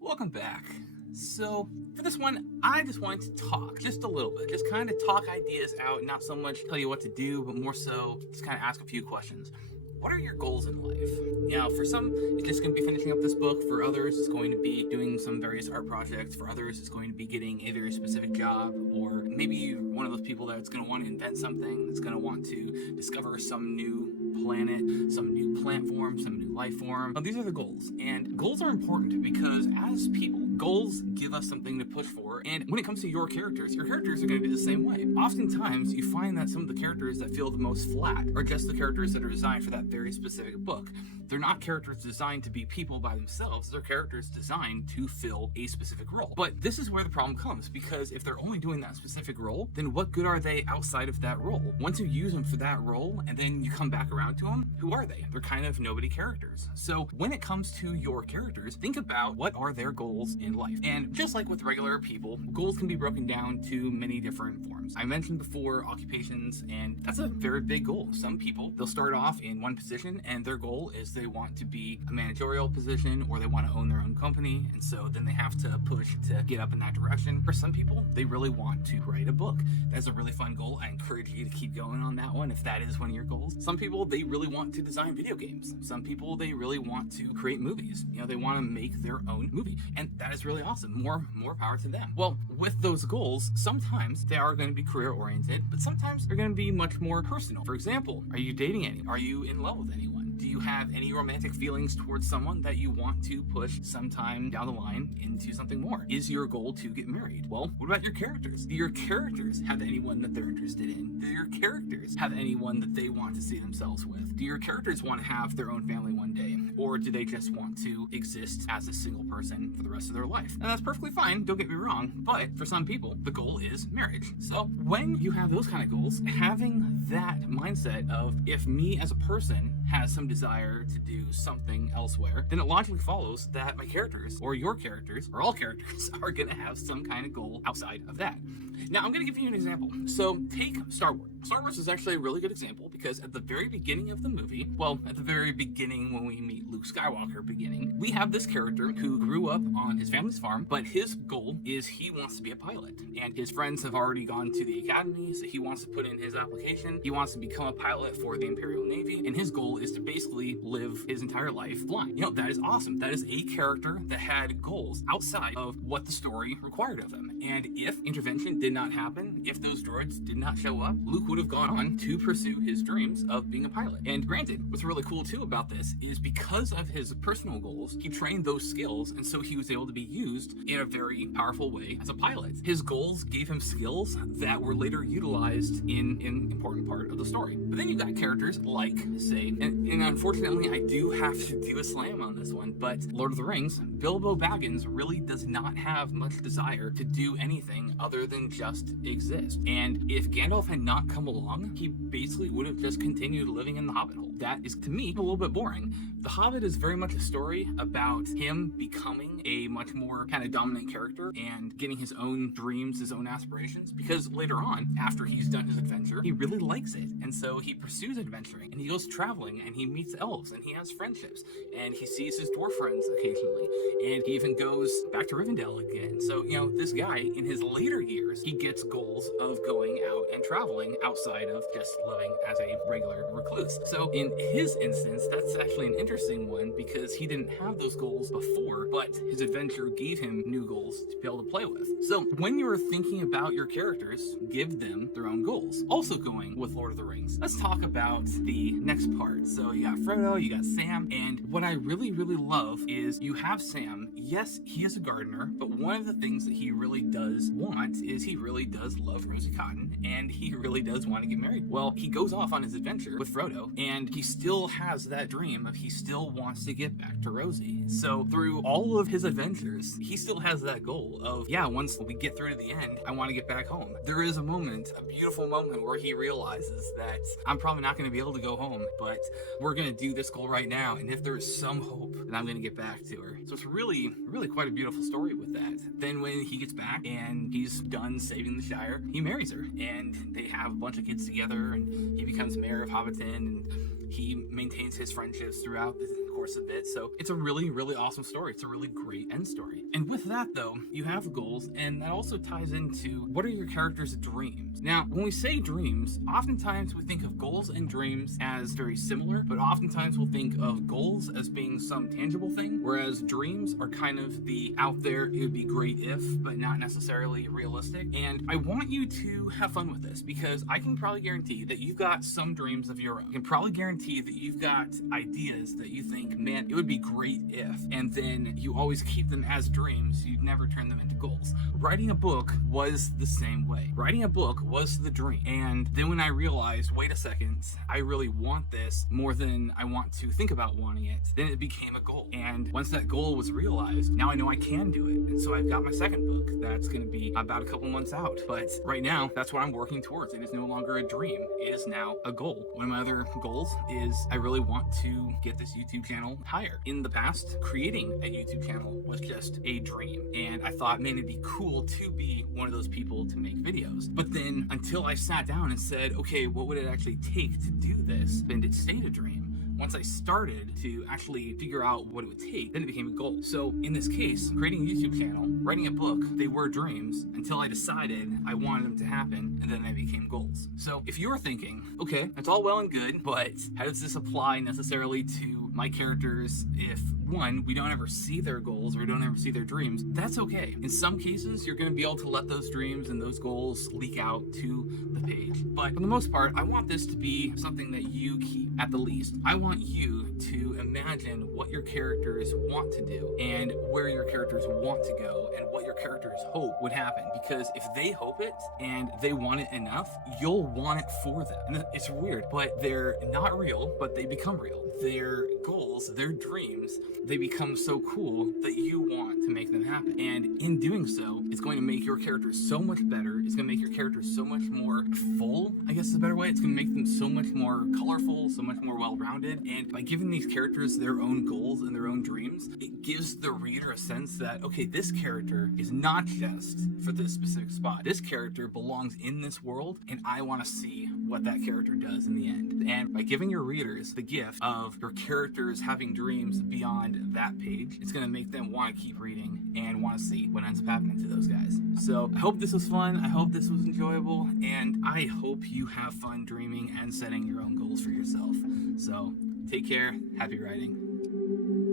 Welcome back. So, for this one, I just wanted to talk just a little bit, just kind of talk ideas out, not so much tell you what to do, but more so just kind of ask a few questions. What are your goals in life? For some, it's just going to be finishing up this book. For others, it's going to be doing some various art projects. For others, it's going to be getting a very specific job, or maybe you're one of those people that's going to want to invent something, that's going to want to discover some new planet, some new plant form, some new life form. These are the goals, and goals are important because as people, goals give us something to push for. And when it comes to your characters are going to be the same way. Oftentimes, you find that some of the characters that feel the most flat are just the characters that are designed for that very specific book. They're not characters designed to be people by themselves. They're characters designed to fill a specific role. But this is where the problem comes, because if they're only doing that specific role, then what good are they outside of that role? Once you use them for that role and then you come back around to them, who are they? They're kind of nobody characters. So when it comes to your characters, think about what are their goals in life. And just like with regular people, goals can be broken down to many different forms. I mentioned before occupations, and that's a very big goal. Some people, they'll start off in one position and their goal is they want to be a managerial position, or they want to own their own company, and so then they have to push to get up in that direction. For some people, they really want to write a book. That's a really fun goal. I encourage you to keep going on that one if that is one of your goals. Some people, they really want to design video games. Some people, they really want to create movies. They want to make their own movie, and that is really awesome. More power to them. Well, with those goals, sometimes they are going to be career oriented, but sometimes they're going to be much more personal. For example, are you dating anyone? Are you in love with anyone? Do you have any romantic feelings towards someone that you want to push sometime down the line into something more? Is your goal to get married? Well, what about your characters? Do your characters have anyone that they're interested in? Do your characters have anyone that they want to see themselves with? Do your characters want to have their own family one day? Or do they just want to exist as a single person for the rest of their life? And that's perfectly fine, don't get me wrong, but for some people, the goal is marriage. So when you have those kind of goals, having that mindset of, if me as a person has some desire to do something elsewhere, then it logically follows that my characters, or your characters, or all characters, are going to have some kind of goal outside of that. Now, I'm going to give you an example. So take Star Wars. Star Wars is actually a really good example because at the very beginning of the movie, well, at the very beginning when we meet Luke Skywalker beginning, we have this character who grew up on his family's farm, but his goal is he wants to be a pilot. And his friends have already gone to the academy, so he wants to put in his application. He wants to become a pilot for the Imperial Navy, and his goal is to basically live his entire life flying. That is awesome. That is a character that had goals outside of what the story required of him. And if intervention did not happen, if those droids did not show up, Luke would have gone on to pursue his dreams of being a pilot. And granted, what's really cool too about this is because of his personal goals, he trained those skills, and so he was able to be used in a very powerful way as a pilot. His goals gave him skills that were later utilized in an important part of the story. But then you got characters like, say, and unfortunately I do have to do a slam on this one, but Lord of the Rings, Bilbo Baggins really does not have much desire to do anything other than just exist. And if Gandalf had not come along, he basically would have just continued living in the Hobbit hole. That is, to me, a little bit boring. The Hobbit is very much a story about him becoming a much more kind of dominant character and getting his own dreams, his own aspirations, because later on, after he's done his adventure, he really likes it. And so he pursues adventuring, and he goes traveling, and he meets elves, and he has friendships, and he sees his dwarf friends occasionally, and he even goes back to Rivendell again. So, this guy, in his later years, he gets goals of going out and traveling outside of just living as a regular recluse. So in his instance, that's actually an interesting one because he didn't have those goals before, but his adventure gave him new goals to be able to play with. So when you're thinking about your characters, give them their own goals. Also going with Lord of the Rings, let's talk about the next part. So you got Frodo, you got Sam, and what I really, really love is you have Sam. Yes, he is a gardener, but one of the things that he really does want is he really does love Rosie Cotton, and he really does want to get married. Well, he goes off on his adventure with Frodo, and he still has that dream of he still wants to get back to Rosie. So through all of his adventures, he still has that goal of, once we get through to the end, I want to get back home. There is a moment, a beautiful moment, where he realizes that I'm probably not going to be able to go home, but we're going to do this goal right now, and if there's some hope, then I'm going to get back to her. So it's really, really quite a beautiful story with that. Then when he gets back and he's done saving the Shire, he marries her, and they have a bunch of kids together, and he becomes mayor of Hobbiton, and he maintains his friendships throughout the course of it. So it's a really, really awesome story. It's a really great end story. And with that, though, you have goals, and that also ties into what are your character's dreams. Now, when we say dreams, oftentimes we think of goals and dreams as very similar, but oftentimes we'll think of goals as being some tangible thing, whereas dreams are kind of the out there, it would be great if, but not necessarily realistic. And I want you to have fun with this, because I can probably guarantee that you've got some dreams of your own. I can probably guarantee that you've got ideas that you think, man, it would be great if, and then you always keep them as dreams. You'd never turn them into goals. Writing a book was the same way. Writing a book was the dream. And then when I realized, wait a second, I really want this more than I want to think about wanting it, then it became a goal. And once that goal was realized, now I know I can do it. And so I've got my second book that's going to be about a couple months out. But right now, that's what I'm working towards. It is no longer a dream. It is now a goal. One of my other goals is I really want to get this YouTube channel higher. In the past, creating a YouTube channel was just a dream. And I thought, man, it'd be cool to be one of those people to make videos. But then until I sat down and said, okay, what would it actually take to do this? And it stayed a dream. Once I started to actually figure out what it would take, then it became a goal. So in this case, creating a YouTube channel, writing a book, they were dreams until I decided I wanted them to happen, and then they became goals. So if you were thinking, okay, that's all well and good, but how does this apply necessarily to my characters if, one, we don't ever see their goals or we don't ever see their dreams? That's okay. In some cases, you're going to be able to let those dreams and those goals leak out to the page. But for the most part, I want this to be something that you keep at the least. I want you to imagine what your characters want to do and where your characters want to go and what your characters hope would happen. Because if they hope it and they want it enough, you'll want it for them. And it's weird, but they're not real, but they become real. Their goals, their dreams, they become so cool that you want to make them happen. And in doing so, it's going to make your characters so much better. It's going to make your characters so much more full, I guess is a better way. It's going to make them so much more colorful, so much more well-rounded. And by giving these characters their own goals and their own dreams, it gives the reader a sense that, okay, this character is not just for this specific spot. This character belongs in this world, and I want to see what that character does in the end. And by giving your readers the gift of your characters having dreams beyond that page, it's going to make them want to keep reading and want to see what ends up happening to those guys. So I hope this was fun. I hope this was enjoyable, and I hope you have fun dreaming and setting your own goals for yourself. So take care. Happy writing.